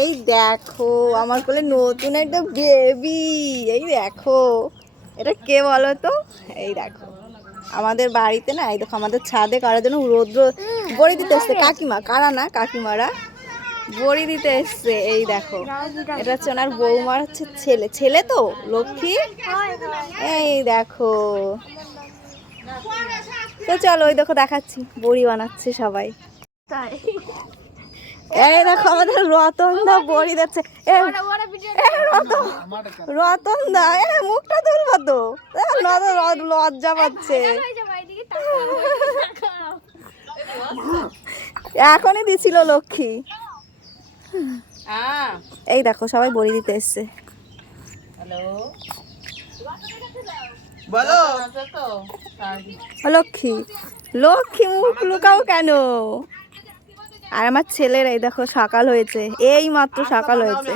এই দেখো আমার কোলে নতুন একটা বেবি। এই দেখো এটা কে বলো তো? এই দেখো আমাদের বাড়িতে না, এই দেখো আমাদের ছাদে কারোর জন্য রৌদ্র বড়ি দিতে এসছে কাকিমা, কারা না কাকিমারা বড়ি দিতে এসছে। এই দেখো এটা হচ্ছে ওনার বৌমার হচ্ছে ছেলে, ছেলে তো লক্ষ্মী। এই দেখো তো চলো ওই দেখো দেখাচ্ছি বড়ি বানাচ্ছে সবাই। এই দেখো আমাদের রতন দা বড়ি দিচ্ছে। রতন দা মুখটা তুলবো তো, লজ্জা পাচ্ছে। এখনই দিছিল লক্ষ্মী। এই দেখো সবাই বড়ি দিতে এসছে। লক্ষ্মী লক্ষ্মী মুখ লুকাও কেন? আর আমার ছেলের এই দেখো সকাল হয়েছে, এই মাত্র সকাল হয়েছে।